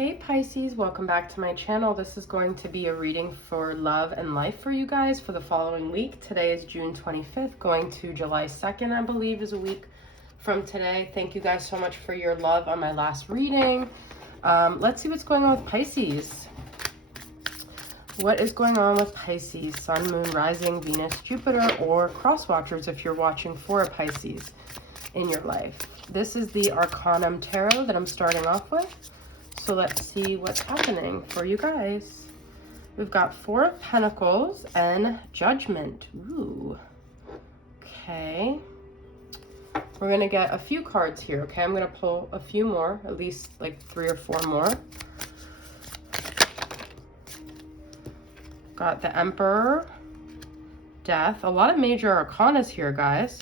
Hey Pisces, welcome back to my channel. This is going to be a reading for love and life for you guys for the following week. Today is June 25th, going to July 2nd, I believe is a week from today. Thank you guys so much for your love on my last reading. Let's see what's going on with Pisces. What is going on with Pisces? Sun, Moon, Rising, Venus, Jupiter, or cross watchers if you're watching for a Pisces in your life. This is the Arcanum Tarot that I'm starting off with. So let's see what's happening for you guys. We've got Four of Pentacles and Judgment. Ooh. Okay. We're going to get a few cards here, okay? I'm going to pull a few more, at least like 3 or 4 more. Got the Emperor, Death. A lot of major arcanas here, guys.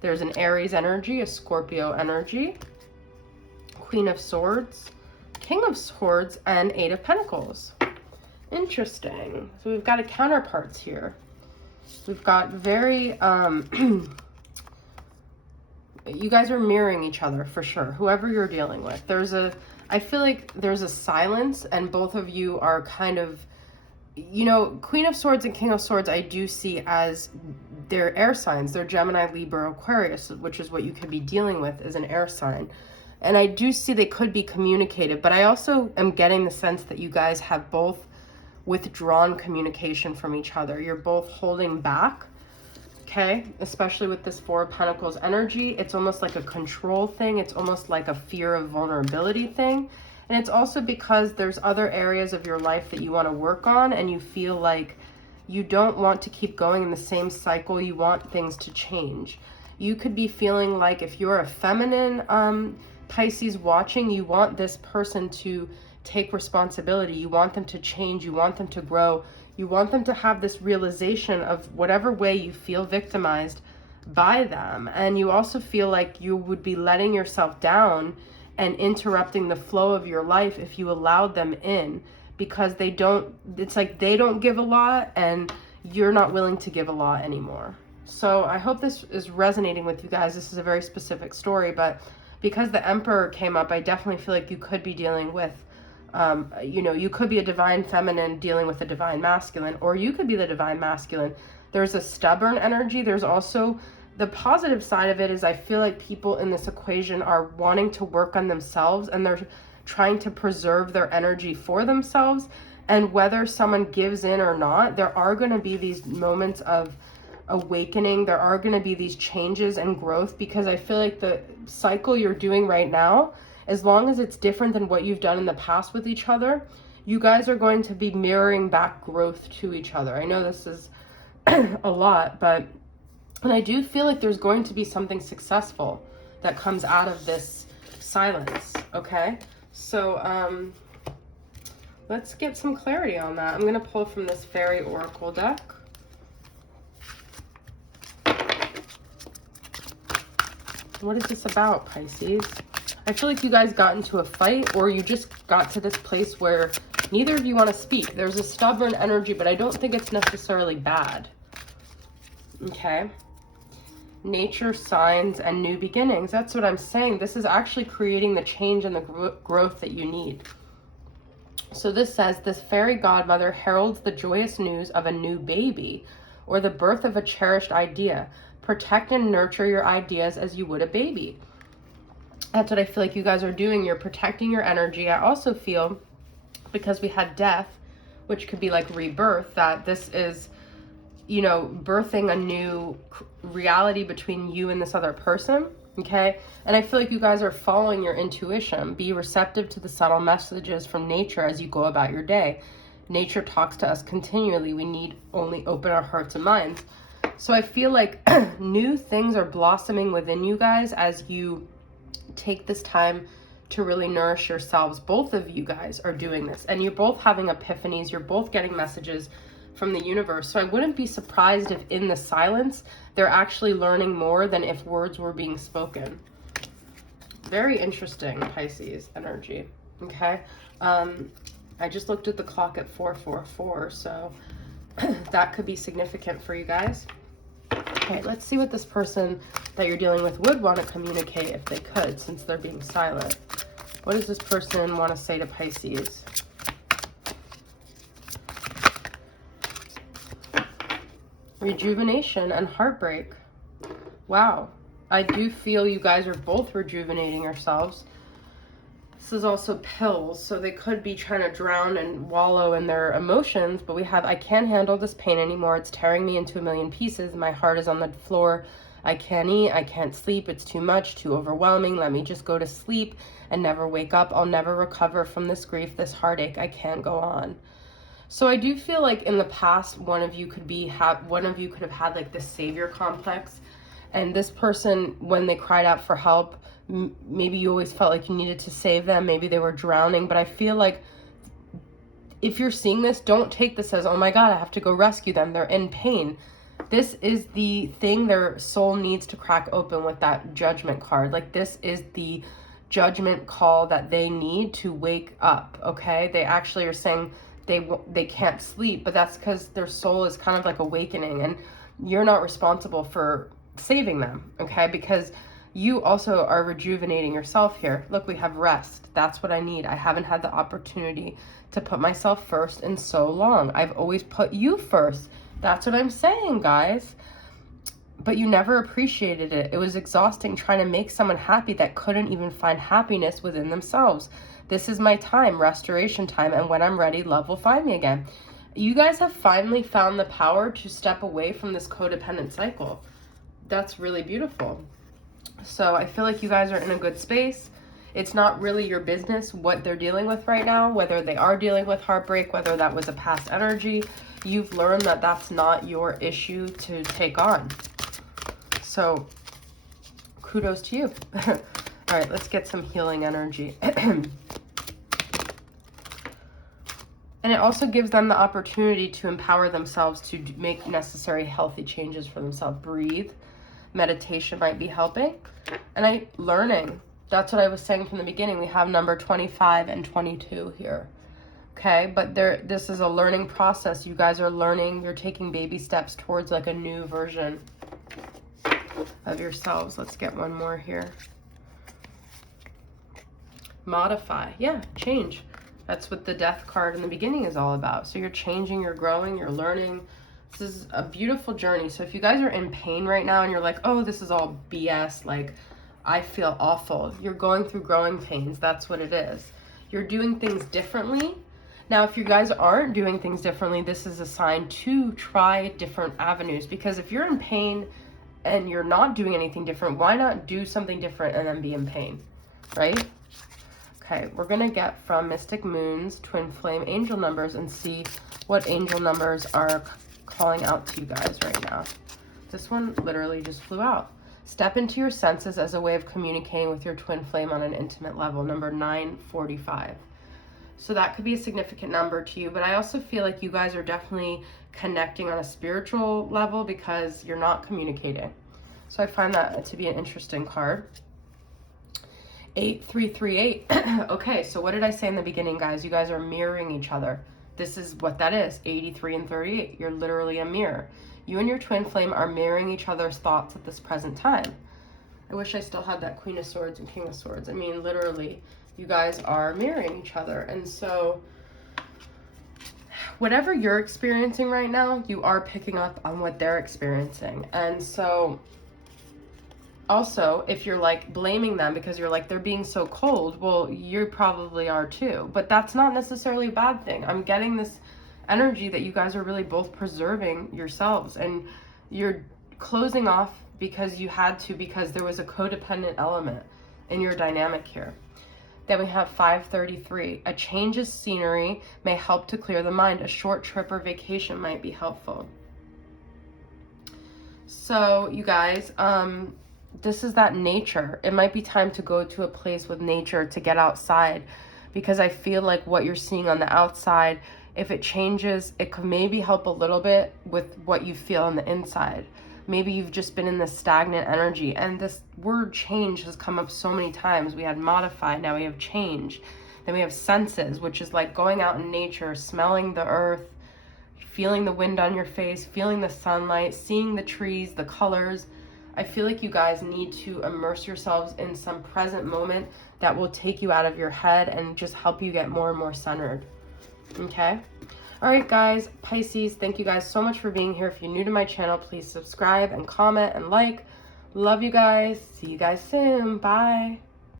There's an Aries energy, a Scorpio energy, Queen of Swords, King of Swords, and 8 of Pentacles. Interesting. So we've got a counterparts here. We've got very, you guys are mirroring each other for sure, whoever you're dealing with. I feel like there's a silence and both of you are kind of, you know, Queen of Swords and King of Swords I do see as they're air signs. They're Gemini, Libra, Aquarius, which is what you could be dealing with as an air sign. And I do see they could be communicated, but I also am getting the sense that you guys have both withdrawn communication from each other. You're both holding back, okay? Especially with this Four of Pentacles energy. It's almost like a control thing. It's almost like a fear of vulnerability thing. And it's also because there's other areas of your life that you want to work on and you feel like you don't want to keep going in the same cycle. You want things to change. You could be feeling like if you're a feminine Pisces watching, you want this person to take responsibility. You want them to change. You want them to grow. You want them to have this realization of whatever way you feel victimized by them. And you also feel like you would be letting yourself down and interrupting the flow of your life if you allowed them in, because it's like they don't give a lot and you're not willing to give a lot anymore. So I hope this is resonating with you guys. This is a very specific story, but because the Emperor came up, I definitely feel like you could be dealing with, you know, you could be a divine feminine dealing with a divine masculine, or you could be the divine masculine. There's a stubborn energy. There's also the positive side of it is I feel like people in this equation are wanting to work on themselves and they're trying to preserve their energy for themselves. And whether someone gives in or not, there are going to be these moments of awakening. There are going to be these changes and growth, because I feel like the cycle you're doing right now, as long as it's different than what you've done in the past with each other, you guys are going to be mirroring back growth to each other. I know this is a lot, but and I do feel like there's going to be something successful that comes out of this silence, okay? So let's get some clarity on that. I'm going to pull from this Fairy Oracle deck. What is this about, Pisces? I feel like you guys got into a fight, or you just got to this place where neither of you want to speak. There's a stubborn energy, but I don't think it's necessarily bad. Okay. Nature, signs, and new beginnings. That's what I'm saying. This is actually creating the change and the growth that you need. So this says, this fairy godmother heralds the joyous news of a new baby or the birth of a cherished idea. Protect and nurture your ideas as you would a baby. That's what I feel like you guys are doing. You're protecting your energy. I also feel, because we had death, which could be like rebirth, that this is, you know, birthing a new reality between you and this other person, okay? And I feel like you guys are following your intuition. Be receptive to the subtle messages from nature as you go about your day. Nature talks to us continually. We need only open our hearts and minds. So I feel like new things are blossoming within you guys as you take this time to really nourish yourselves. Both of you guys are doing this, and you're both having epiphanies. You're both getting messages from the universe. So I wouldn't be surprised if in the silence, they're actually learning more than if words were being spoken. Very interesting, Pisces energy, okay? I just looked at the clock at 4:44, so that could be significant for you guys. Okay, let's see what this person that you're dealing with would want to communicate if they could, since they're being silent. What does this person want to say to Pisces? Rejuvenation and heartbreak. Wow. I do feel you guys are both rejuvenating yourselves. This is also pills, so they could be trying to drown and wallow in their emotions, but we have, I can't handle this pain anymore. It's tearing me into a million pieces. My heart is on the floor. I can't eat. I can't sleep. It's too much, too overwhelming. Let me just go to sleep and never wake up. I'll never recover from this grief, this heartache. I can't go on. So I do feel like in the past, one of you could have had like this savior complex, and this person, when they cried out for help, maybe you always felt like you needed to save them. Maybe they were drowning. But I feel like if you're seeing this, don't take this as, oh my God, I have to go rescue them. They're in pain. This is the thing their soul needs to crack open with that judgment card. Like, this is the judgment call that they need to wake up, okay? They actually are saying they can't sleep, but that's because their soul is kind of like awakening, and you're not responsible for saving them, okay? Because you also are rejuvenating yourself here. Look, we have rest. That's what I need. I haven't had the opportunity to put myself first in so long. I've always put you first. That's what I'm saying, guys. But you never appreciated it. It was exhausting trying to make someone happy that couldn't even find happiness within themselves. This is my time, restoration time, and when I'm ready, love will find me again. You guys have finally found the power to step away from this codependent cycle. That's really beautiful. So I feel like you guys are in a good space. It's not really your business what they're dealing with right now, whether they are dealing with heartbreak, whether that was a past energy. You've learned that that's not your issue to take on. So kudos to you. All right, let's get some healing energy. And it also gives them the opportunity to empower themselves to make necessary healthy changes for themselves. Breathe. Meditation might be helping. And learning. That's what I was saying from the beginning. We have number 25 and 22 here. Okay, but this is a learning process. You guys are learning. You're taking baby steps towards like a new version of yourselves. Let's get one more here. Modify. Yeah, change. That's what the death card in the beginning is all about. So you're changing, you're growing, you're learning. This is a beautiful journey. So if you guys are in pain right now and you're like, oh, this is all BS, like I feel awful. You're going through growing pains. That's what it is. You're doing things differently. Now, if you guys aren't doing things differently, this is a sign to try different avenues. Because if you're in pain and you're not doing anything different, why not do something different and then be in pain, right? Okay, we're going to get from Mystic Moon's Twin Flame angel numbers and see what angel numbers are calling out to you guys right now. This one literally just flew out. Step into your senses as a way of communicating with your twin flame on an intimate level, number 945. So that could be a significant number to you, but I also feel like you guys are definitely connecting on a spiritual level because you're not communicating. So I find that to be an interesting card. 8338. Okay, so what did I say in the beginning, guys? You guys are mirroring each other. This is what that is, 83 and 38. You're literally a mirror. You and your twin flame are mirroring each other's thoughts at this present time. I wish I still had that Queen of Swords and King of Swords. I mean, literally, you guys are mirroring each other. And so whatever you're experiencing right now, you are picking up on what they're experiencing. And so also, if you're like blaming them because you're like, they're being so cold, well, you probably are too. But that's not necessarily a bad thing. I'm getting this energy that you guys are really both preserving yourselves, and you're closing off because you had to, because there was a codependent element in your dynamic here. Then we have 533. A change of scenery may help to clear the mind. A short trip or vacation might be helpful. So you guys, this is that nature. It might be time to go to a place with nature, to get outside, because I feel like what you're seeing on the outside, if it changes, it could maybe help a little bit with what you feel on the inside. Maybe you've just been in this stagnant energy, and this word change has come up so many times. We had modify, now we have change. Then we have senses, which is like going out in nature, smelling the earth, feeling the wind on your face, feeling the sunlight, seeing the trees, the colors. I feel like you guys need to immerse yourselves in some present moment that will take you out of your head and just help you get more and more centered. Okay? All right, guys, Pisces, thank you guys so much for being here. If you're new to my channel, please subscribe and comment and like. Love you guys. See you guys soon. Bye.